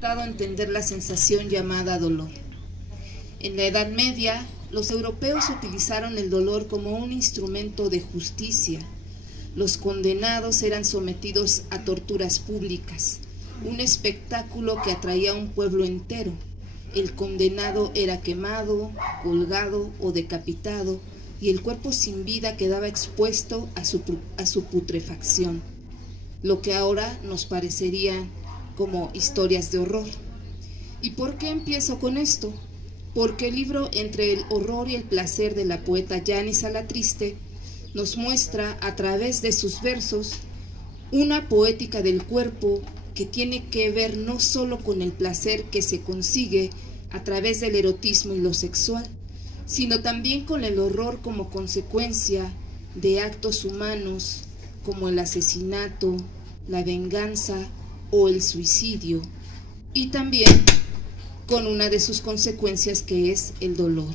Dado a entender la sensación llamada dolor. En la Edad Media, los europeos utilizaron el dolor como un instrumento de justicia. Los condenados eran sometidos a torturas públicas, un espectáculo que atraía a un pueblo entero. El condenado era quemado, colgado o decapitado, y el cuerpo sin vida quedaba expuesto a su putrefacción, lo que ahora nos parecería como historias de horror. ¿Y por qué empiezo con esto? Porque el libro Entre el horror y el placer de la poeta Yanis Alatriste nos muestra a través de sus versos una poética del cuerpo que tiene que ver no solo con el placer que se consigue a través del erotismo y lo sexual, sino también con el horror como consecuencia de actos humanos como el asesinato, la venganza o el suicidio, y también con una de sus consecuencias que es el dolor.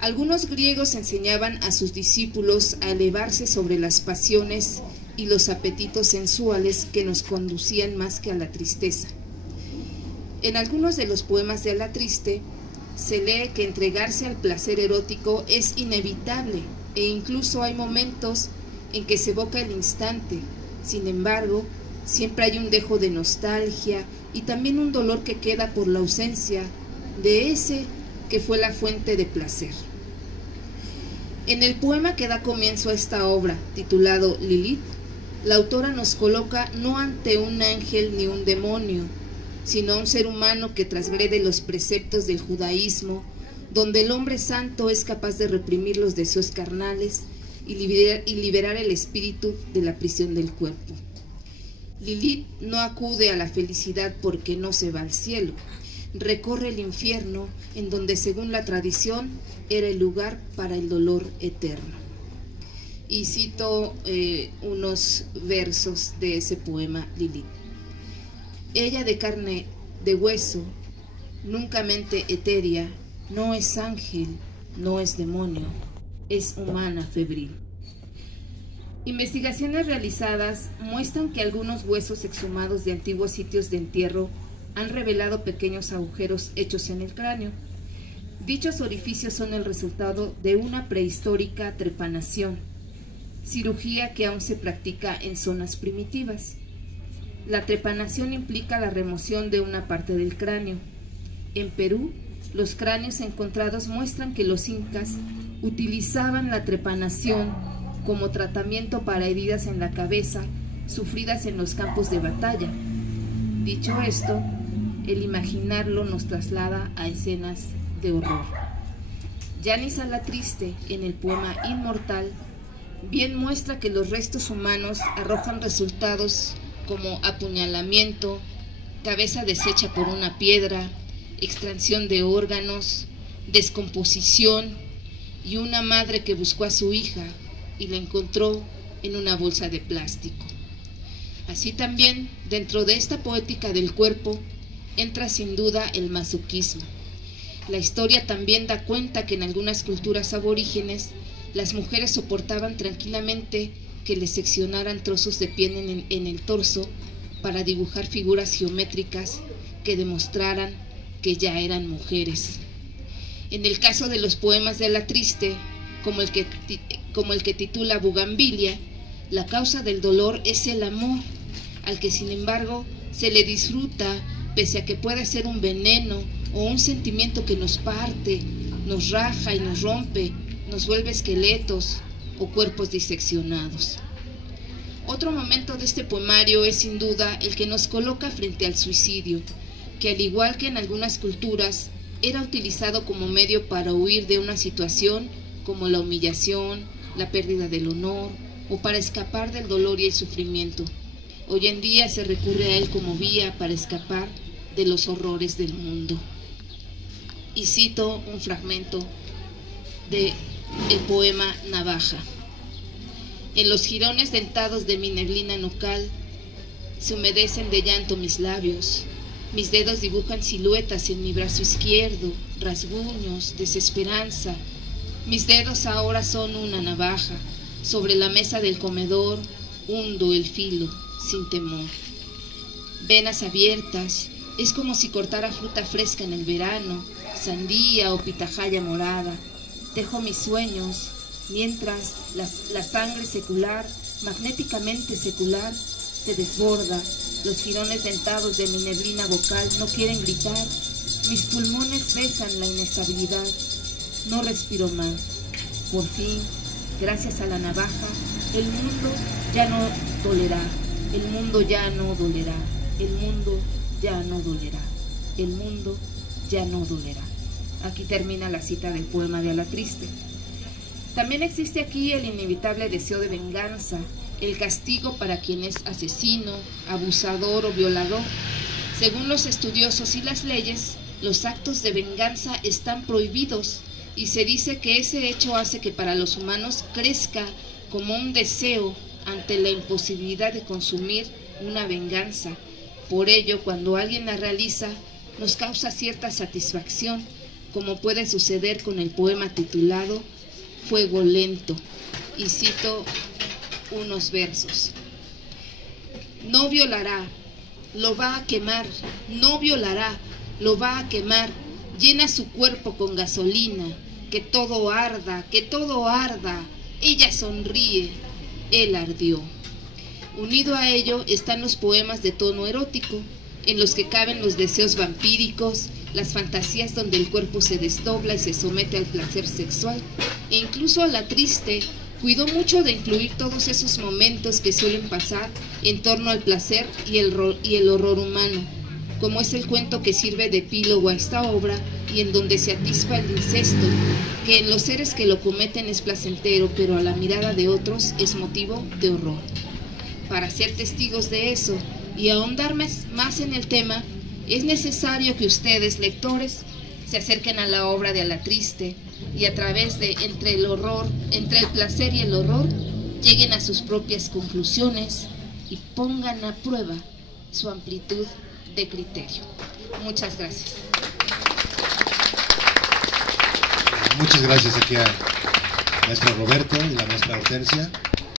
Algunos griegos enseñaban a sus discípulos a elevarse sobre las pasiones y los apetitos sensuales que nos conducían más que a la tristeza. En algunos de los poemas de Alatriste se lee que entregarse al placer erótico es inevitable e incluso hay momentos en que se evoca el instante. Sin embargo, siempre hay un dejo de nostalgia y también un dolor que queda por la ausencia de ese que fue la fuente de placer. En el poema que da comienzo a esta obra, titulado Lilith, la autora nos coloca no ante un ángel ni un demonio, sino a un ser humano que transgrede los preceptos del judaísmo, donde el hombre santo es capaz de reprimir los deseos carnales y liberar el espíritu de la prisión del cuerpo. Lilith no acude a la felicidad porque no se va al cielo, recorre el infierno, en donde según la tradición era el lugar para el dolor eterno. Y cito unos versos de ese poema Lilith. Ella de carne, de hueso, nunca mente etérea, no es ángel, no es demonio, es humana febril. Investigaciones realizadas muestran que algunos huesos exhumados de antiguos sitios de entierro han revelado pequeños agujeros hechos en el cráneo. Dichos orificios son el resultado de una prehistórica trepanación, cirugía que aún se practica en zonas primitivas. La trepanación implica la remoción de una parte del cráneo. En Perú, los cráneos encontrados muestran que los incas utilizaban la trepanación como tratamiento para heridas en la cabeza sufridas en los campos de batalla. Dicho esto, el imaginarlo nos traslada a escenas de horror. Yanis Alatriste, en el poema Inmortal, bien muestra que los restos humanos arrojan resultados como apuñalamiento, cabeza deshecha por una piedra, extracción de órganos, descomposición y una madre que buscó a su hija y la encontró en una bolsa de plástico. Así también, dentro de esta poética del cuerpo, entra sin duda el masoquismo. La historia también da cuenta que en algunas culturas aborígenes las mujeres soportaban tranquilamente que les seccionaran trozos de piel en el torso para dibujar figuras geométricas que demostraran que ya eran mujeres. En el caso de los poemas de Alatriste, como el que titula Bugambilia, la causa del dolor es el amor, al que sin embargo se le disfruta pese a que pueda ser un veneno o un sentimiento que nos parte, nos raja y nos rompe, nos vuelve esqueletos o cuerpos diseccionados. Otro momento de este poemario es sin duda el que nos coloca frente al suicidio, que al igual que en algunas culturas era utilizado como medio para huir de una situación como la humillación, la pérdida del honor o para escapar del dolor y el sufrimiento. Hoy en día se recurre a él como vía para escapar de los horrores del mundo. Y cito un fragmento del poema Navaja. En los jirones dentados de mi neblina nucal se humedecen de llanto mis labios. Mis dedos dibujan siluetas en mi brazo izquierdo, rasguños, desesperanza. Mis dedos ahora son una navaja. Sobre la mesa del comedor hundo el filo sin temor. Venas abiertas, Es como si cortara fruta fresca en el verano, sandía o pitahaya morada. Tejo mis sueños, mientras la sangre secular, magnéticamente secular, se desborda. Los jirones dentados de mi neblina vocal no quieren gritar. Mis pulmones besan la inestabilidad. No respiro más. Por fin, gracias a la navaja, el mundo ya no dolerá. El mundo ya no dolerá. El mundo ya no dolerá. El mundo ya no dolerá. Aquí termina la cita del poema de Alatriste. También existe aquí el inevitable deseo de venganza, el castigo para quien es asesino, abusador o violador. Según los estudiosos y las leyes, los actos de venganza están prohibidos y se dice que ese hecho hace que para los humanos crezca como un deseo ante la imposibilidad de consumir una venganza. Por ello, cuando alguien la realiza, nos causa cierta satisfacción, como puede suceder con el poema titulado Fuego Lento. Y cito unos versos. No violará, lo va a quemar, no violará, lo va a quemar, llena su cuerpo con gasolina, que todo arda, que todo arda, ella sonríe, él ardió. Unido a ello están los poemas de tono erótico, en los que caben los deseos vampíricos, las fantasías donde el cuerpo se desdobla y se somete al placer sexual, e incluso Alatriste cuidó mucho de incluir todos esos momentos que suelen pasar en torno al placer y el horror humano, como es el cuento que sirve de epílogo a esta obra y en donde se atisba el incesto, que en los seres que lo cometen es placentero, pero a la mirada de otros es motivo de horror. Para ser testigos de eso y ahondar más en el tema, es necesario que ustedes, lectores, se acerquen a la obra de Alatriste y a través de entre el placer y el horror, lleguen a sus propias conclusiones y pongan a prueba su amplitud de criterio. Muchas gracias. Muchas gracias aquí a maestro Roberto y la maestra Hortensia.